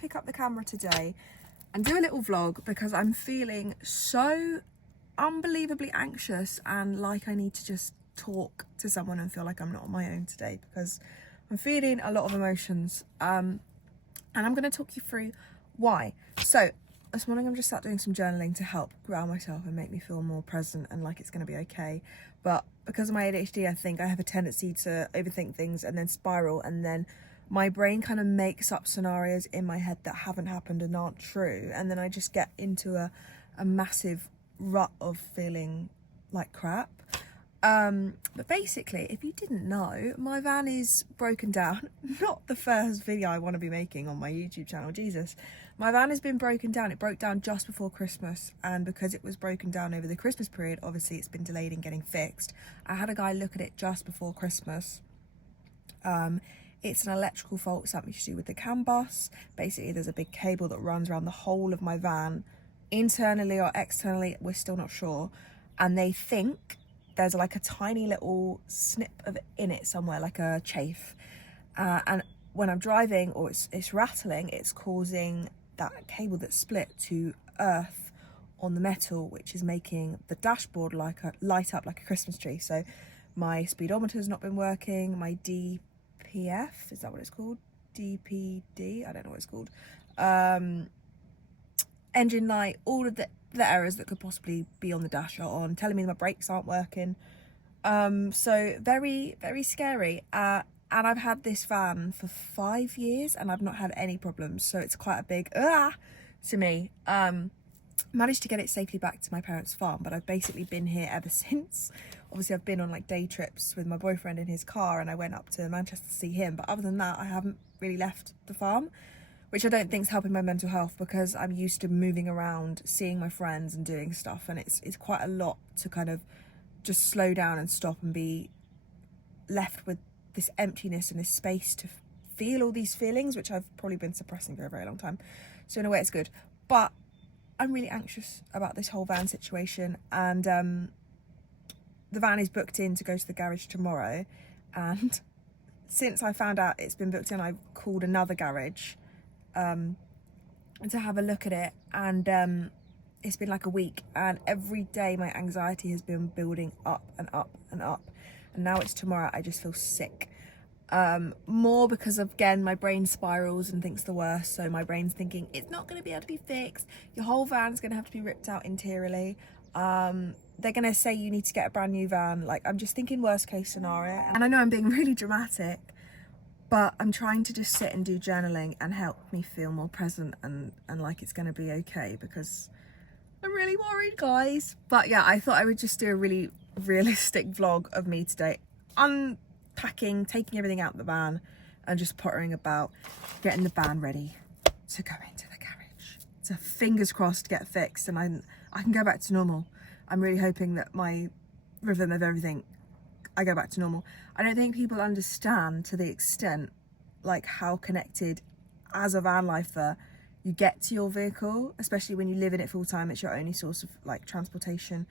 pick up the camera today and do a little vlog because I'm feeling so unbelievably anxious and like I need to just talk to someone and feel like I'm not on my own today because I'm feeling a lot of emotions. And I'm going to talk you through why. So this morning I'm just sat doing some journaling to help ground myself and make me feel more present and like it's going to be okay. But because of my ADHD, I think I have a tendency to overthink things and then spiral, and then my brain kind of makes up scenarios in my head that haven't happened and aren't true, and then I just get into a massive rut of feeling like crap. But basically, if you didn't know, my van is broken down. Not the first video I want to be making on my YouTube channel, Jesus. My van has been broken down. It broke down just before Christmas, and because it was broken down over the Christmas period, obviously it's been delayed in getting fixed. I had a guy look at it just before Christmas. It's an electrical fault, something to do with the CAN bus. Basically, there's a big cable that runs around the whole of my van, internally or externally, we're still not sure. And they think there's like a tiny little snip of it in it somewhere, like a chafe. And when I'm driving or it's rattling, it's causing that cable that's split to earth on the metal, which is making the dashboard light up like a Christmas tree. So my speedometer's not been working, my DPF, is that what it's called? DPD, I don't know what it's called. Engine light, all of the errors that could possibly be on the dash are on, telling me my brakes aren't working. So very, very scary. And I've had this van for 5 years and I've not had any problems. So it's quite a big to me. Managed to get it safely back to my parents' farm, but I've basically been here ever since. Obviously I've been on like day trips with my boyfriend in his car and I went up to Manchester to see him. But other than that, I haven't really left the farm, which I don't think is helping my mental health because I'm used to moving around, seeing my friends and doing stuff. And it's quite a lot to kind of just slow down and stop and be left with this emptiness and this space to feel all these feelings, which I've probably been suppressing for a very long time. So in a way it's good. But I'm really anxious about this whole van situation. And the van is booked in to go to the garage tomorrow. And since I found out it's been booked in, I've called another garage to have a look at it, and it's been like a week, and every day my anxiety has been building up and up and up, and now it's tomorrow. I just feel sick, more because of, again, my brain spirals and thinks the worst. So my brain's thinking it's not going to be able to be fixed, your whole van's going to have to be ripped out interiorly, they're going to say you need to get a brand new van. Like, I'm just thinking worst case scenario, and I know I'm being really dramatic, but I'm trying to just sit and do journaling and help me feel more present and like it's going to be okay, because I'm really worried, guys. But yeah, I thought I would just do a really realistic vlog of me today, unpacking, taking everything out of the van and just pottering about, getting the van ready to go into the garage. So fingers crossed to get fixed and I can go back to normal. I'm really hoping that my rhythm of everything, I go back to normal. I don't think people understand to the extent like how connected as a van lifer you get to your vehicle, especially when you live in it full time. It's your only source of like transportation.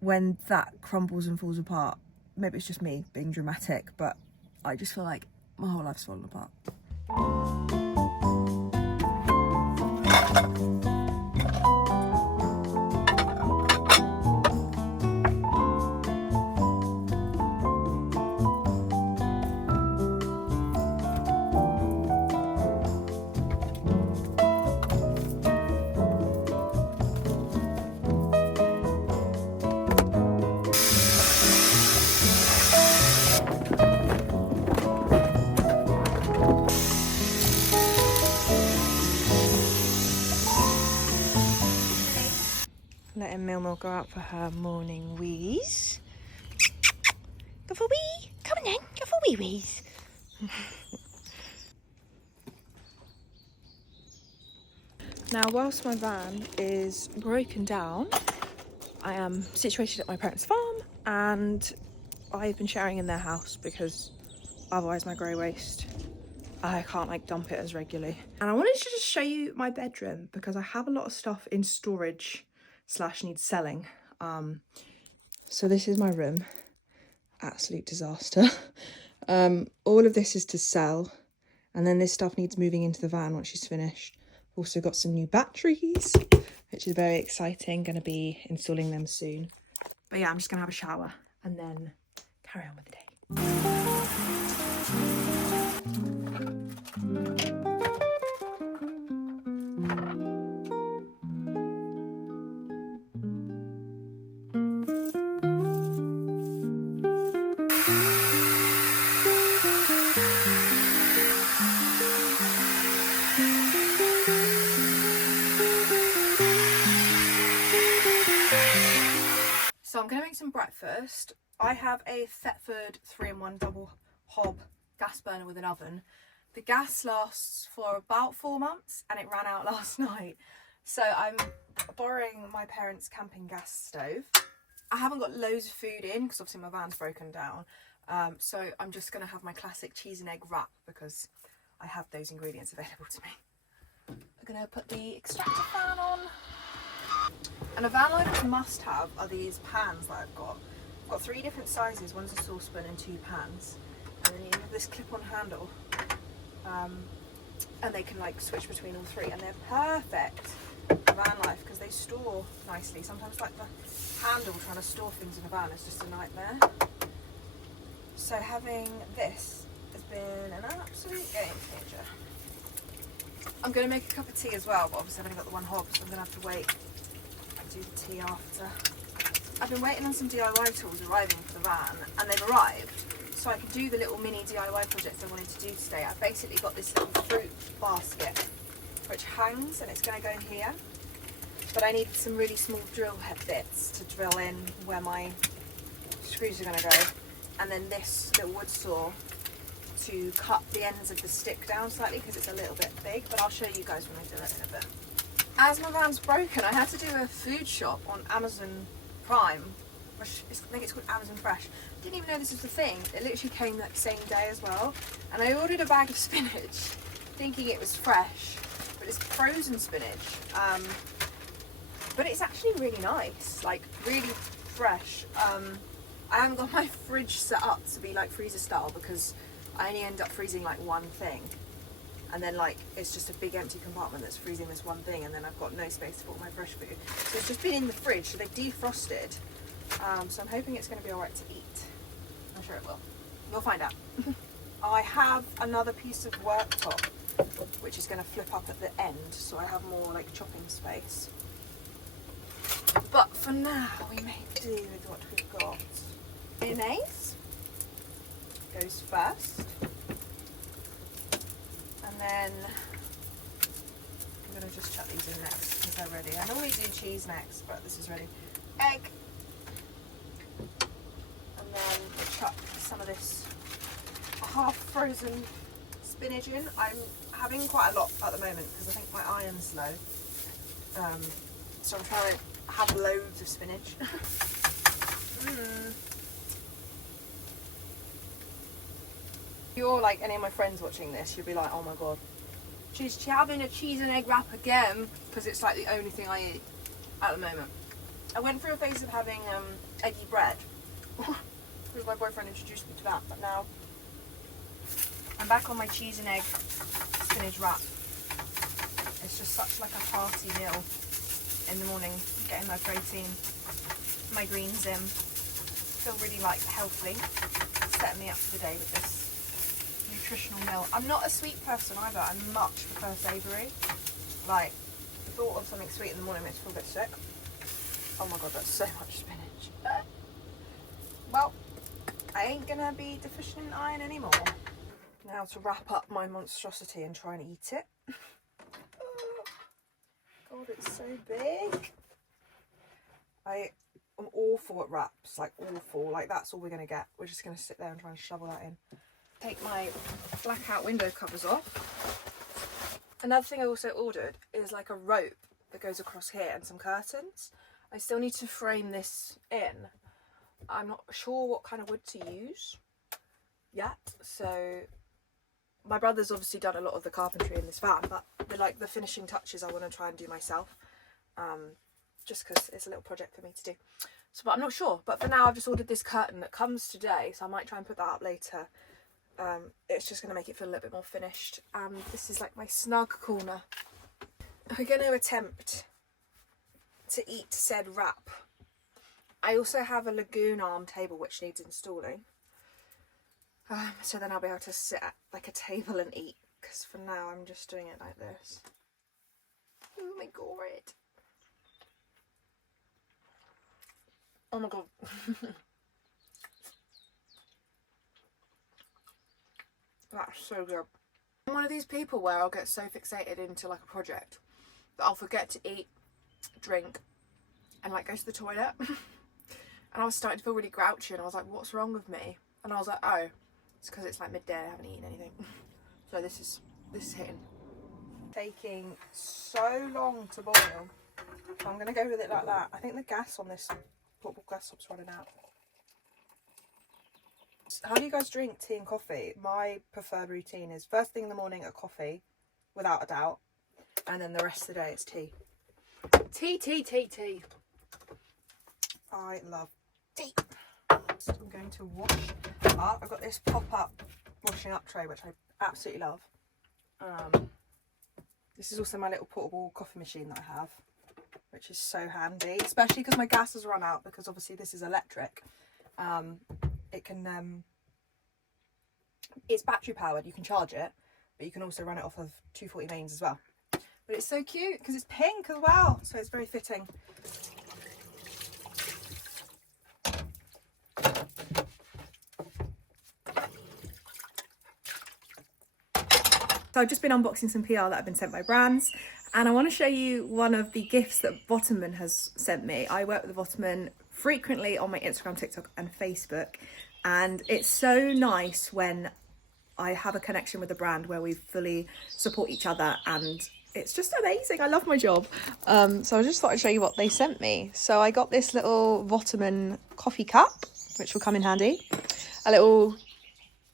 When that crumbles and falls apart, maybe it's just me being dramatic, but I just feel like my whole life's fallen apart. Letting Milmo go out for her morning wheeze. Go for a wee. Come on then, go for wee wheeze. Now, whilst my van is broken down, I am situated at my parents' farm and I've been sharing in their house because otherwise my grey waste, I can't like dump it as regularly. And I wanted to just show you my bedroom because I have a lot of stuff in storage / needs selling. So this is my room. Absolute disaster. All of this is to sell And then this stuff needs moving into the van once she's finished. Also got some new batteries, which is very exciting. Going to be installing them soon. But yeah, I'm just going to have a shower and then carry on with the day. So I'm going to make some breakfast. I have a Thetford 3-in-1 double hob gas burner with an oven. The gas lasts for about 4 months and it ran out last night. So I'm borrowing my parents' camping gas stove. I haven't got loads of food in because obviously my van's broken down. So I'm just going to have my classic cheese and egg wrap because I have those ingredients available to me. I'm going to put the extractor fan on. And a van life must have are these pans that I've got. I've got 3 different sizes, one's a saucepan and 2 pans. And then you have this clip-on handle. And they can like switch between all 3 and they're perfect for van life because they store nicely. Sometimes like the handle trying to store things in a van is just a nightmare. So having this has been an absolute game changer. I'm going to make a cup of tea as well, but obviously I've only got the one hob, so I'm going to have to wait and do the tea after. I've been waiting on some DIY tools arriving for the van, and they've arrived, so I can do the little mini DIY projects I wanted to do today. I've basically got this little fruit basket, which hangs, and it's going to go in here. But I need some really small drill head bits to drill in where my screws are going to go, and then this little wood saw to cut the ends of the stick down slightly because it's a little bit big, but I'll show you guys when I do it in a bit. As my van's broken, I had to do a food shop on Amazon Prime, which I think it's called Amazon Fresh. Didn't even know this was a thing. It literally came like same day as well. And I ordered a bag of spinach thinking it was fresh, but it's frozen spinach. But it's actually really nice, like really fresh. I haven't got my fridge set up to be like freezer style because I only end up freezing like one thing, and then like it's just a big empty compartment that's freezing this one thing, and then I've got no space to put my fresh food. So it's just been in the fridge, so they've defrosted. So I'm hoping it's going to be alright to eat. I'm sure it will. We'll find out. I have another piece of worktop which is going to flip up at the end, so I have more like chopping space. But for now, we make do with what we've got. Mayonnaise goes first, and then I'm going to just chuck these in next because they're ready. I normally do cheese next, but this is ready. Egg, and then we'll chuck some of this half frozen spinach in. I'm having quite a lot at the moment because I think my iron's low, so I'm trying to have loads of spinach. If you're like any of my friends watching this, you'll be like, oh my god, she's having a cheese and egg wrap again, because it's like the only thing I eat at the moment. I went through a phase of having eggy bread because my boyfriend introduced me to that, but now I'm back on my cheese and egg spinach wrap. It's just such like a hearty meal in the morning, getting my protein, my greens in. Feel really like healthy, setting me up for the day with this nutritional meal. I'm not a sweet person either. I much prefer savoury. Like, the thought of something sweet in the morning makes me feel a bit sick. Oh my god, that's so much spinach. Well, I ain't gonna be deficient in iron anymore. Now to wrap up my monstrosity and try and eat it. God, it's so big. I am awful at wraps, like awful. Like that's all we're gonna get. We're just gonna sit there and try and shovel that in. Take my blackout window covers off. Another thing I also ordered is like a rope that goes across here and some curtains. I still need to frame this in. I'm not sure what kind of wood to use yet, so my brother's obviously done a lot of the carpentry in this van, but the finishing touches I want to try and do myself, just because it's a little project for me to do. So, but I'm not sure. But for now, I've just ordered this curtain that comes today, so I might try and put that up later. It's just going to make it feel a little bit more finished. And this is like my snug corner. We're going to attempt to eat said wrap. I also have a lagoon arm table which needs installing. So then I'll be able to sit at like a table and eat, because for now I'm just doing it like this. Oh my god. Oh my god. That's so good. I'm one of these people where I'll get so fixated into like a project that I'll forget to eat, drink, and like go to the toilet. And I was starting to feel really grouchy, and I was like, what's wrong with me? And I was like, oh, it's because it's like midday and I haven't eaten anything. So this is hitting. Taking so long to boil. So I'm going to go with it like that. I think the gas on this portable gas stop's running out. How do you guys drink tea and coffee? My preferred routine is first thing in the morning a coffee, without a doubt. And then the rest of the day it's tea. Tea. I love tea. So I'm going to wash up. I've got this pop-up washing up tray, which I absolutely love. This is also my little portable coffee machine that I have, which is so handy, especially because my gas has run out, because obviously this is electric. It can, it's battery powered, you can charge it, but you can also run it off of 240 mains as well. But it's so cute because it's pink as well, so it's very fitting. So I've just been unboxing some PR that have been sent by brands, and I want to show you one of the gifts that Bottomman has sent me. I work with the Bottomman frequently on my Instagram, TikTok and Facebook, and it's so nice when I have a connection with a brand where we fully support each other, and it's just amazing. I love my job. So I just thought I'd show you what they sent me. So I got this little Bottomman coffee cup, which will come in handy, a little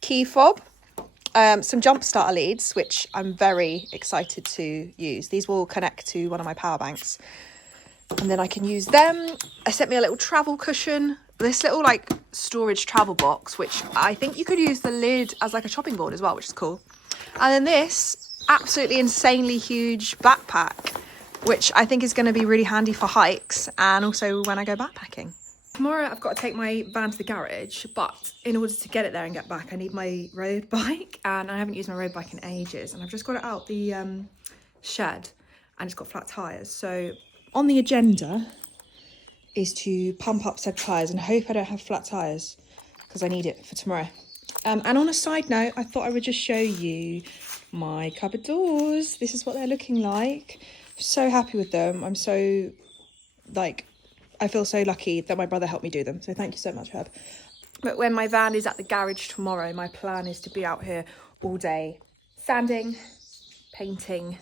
key fob, some jump starter leads, which I'm very excited to use. These will connect to one of my power banks, and then I can use them. I sent me a little travel cushion, this little like storage travel box, which I think you could use the lid as like a chopping board as well, which is cool. And then this absolutely insanely huge backpack, which I think is going to be really handy for hikes and also when I go backpacking. Tomorrow I've got to take my van to the garage, but in order to get it there and get back I need my road bike, and I haven't used my road bike in ages, and I've just got it out the shed and it's got flat tyres. So on the agenda is to pump up said tyres and hope I don't have flat tyres because I need it for tomorrow. And on a side note, I thought I would just show you my cupboard doors. This is what they're looking like. I'm so happy with them. I'm so I feel so lucky that my brother helped me do them. So thank you so much, Herb. But when my van is at the garage tomorrow, my plan is to be out here all day, sanding, painting,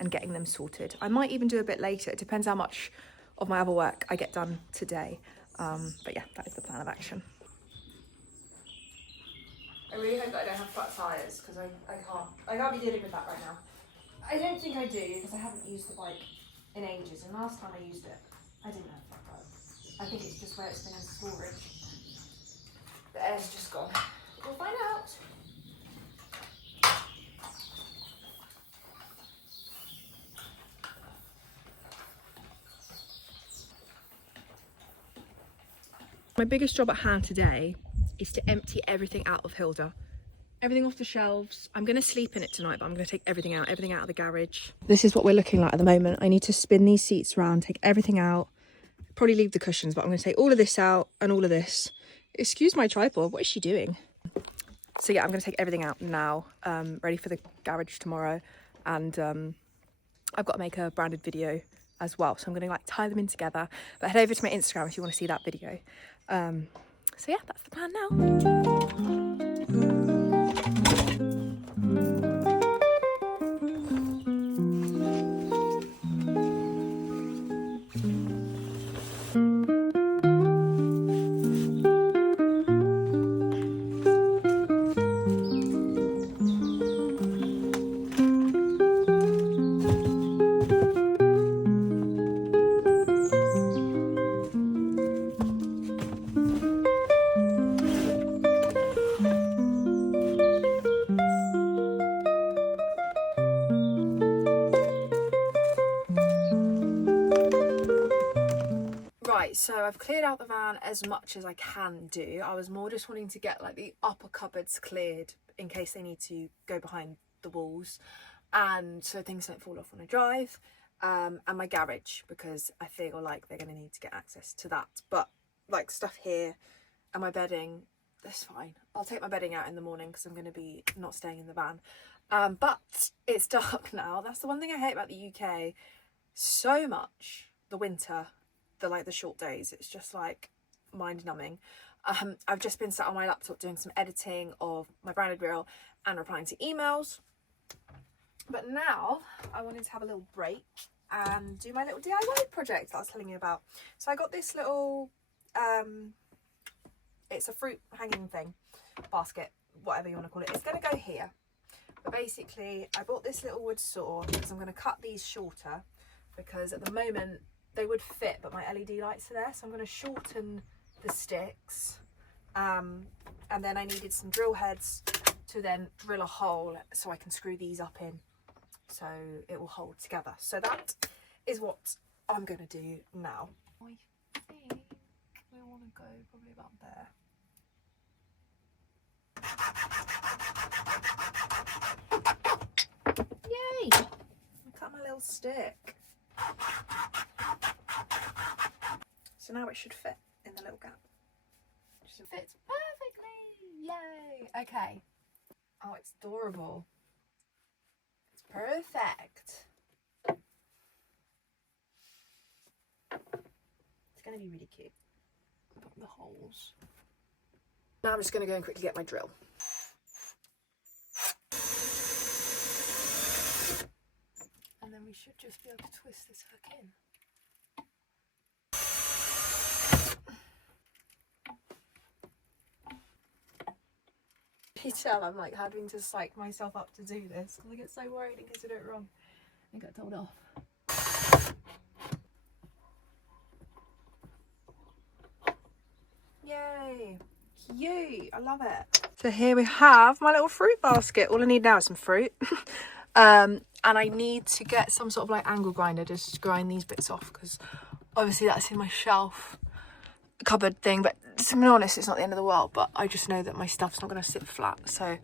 and getting them sorted. I might even do a bit later. It depends how much of my other work I get done today. But yeah, that is the plan of action. I really hope that I don't have flat tyres, because I can't be dealing with that right now. I don't think I do, because I haven't used the bike in ages, and last time I used it, I didn't have flat tyres. I think it's just where it's been in storage. The air's just gone. We'll find out. My biggest job at hand today is to empty everything out of Hilda. Everything off the shelves. I'm going to sleep in it tonight, but I'm going to take everything out of the garage. This is what we're looking like at the moment. I need to spin these seats around, take everything out, probably leave the cushions, but I'm going to take all of this out and all of this. Excuse my tripod, what is she doing? So yeah, I'm going to take everything out now, ready for the garage tomorrow. And I've got to make a branded video as well, so I'm going to like tie them in together. But head over to my Instagram if you want to see that video. So yeah, that's the plan now. Right, so I've cleared out the van as much as I can do. I was more just wanting to get like the upper cupboards cleared in case they need to go behind the walls, and so things don't fall off when I drive, and my garage, because I feel like they're going to need to get access to that. But like stuff here and my bedding, that's fine. I'll take my bedding out in the morning because I'm going to be not staying in the van. But it's dark now. That's the one thing I hate about the UK so much. The winter, the short days, it's just like mind numbing. I've just been sat on my laptop doing some editing of my branded reel and replying to emails. But now I wanted to have a little break and do my little DIY project that I was telling you about. So I got this little, it's a fruit hanging thing, basket, whatever you want to call it. It's going to go here. But basically I bought this little wood saw because I'm going to cut these shorter, because at the moment they would fit, but my LED lights are there. So I'm going to shorten the sticks. And then I needed some drill heads to then drill a hole so I can screw these up in, so it will hold together. So that is what I'm going to do now. I think we want to go probably about there. Yay! I cut my little stick. So now it should fit in the little gap. It fits perfectly! Yay! Okay. Oh, it's adorable. It's perfect. It's going to be really cute. Put the holes. Now I'm just going to go and quickly get my drill. And then we should just be able to twist this hook in. You tell I'm like having to psych myself up to do this because I get so worried in case I do it wrong and get told off. Yay! Cute! I love it. So here we have my little fruit basket. All I need now is some fruit. And I need to get some sort of like angle grinder just to grind these bits off, because obviously that's in my shelf cupboard thing. But to be honest, it's not the end of the world, but I just know that my stuff's not going to sit flat, so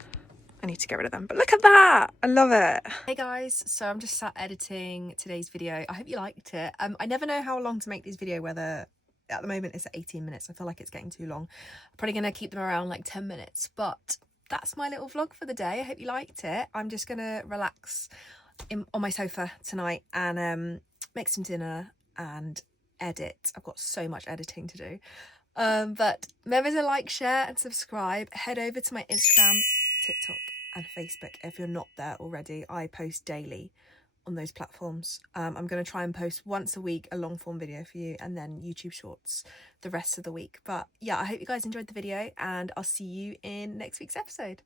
I need to get rid of them. But look at that! I love it. Hey guys, so I'm just sat editing today's video. I hope you liked it. I never know how long to make these videos, whether at the moment it's at 18 minutes. I feel like it's getting too long. I'm probably going to keep them around like 10 minutes, but that's my little vlog for the day. I hope you liked it. I'm just going to relax on my sofa tonight and make some dinner and edit. I've got so much editing to do. But remember to like, share and subscribe. Head over to my Instagram, TikTok and Facebook if you're not there already. I post daily on those platforms. I'm going to try and post once a week a long form video for you, and then YouTube shorts the rest of the week. But yeah, I hope you guys enjoyed the video, and I'll see you in next week's episode.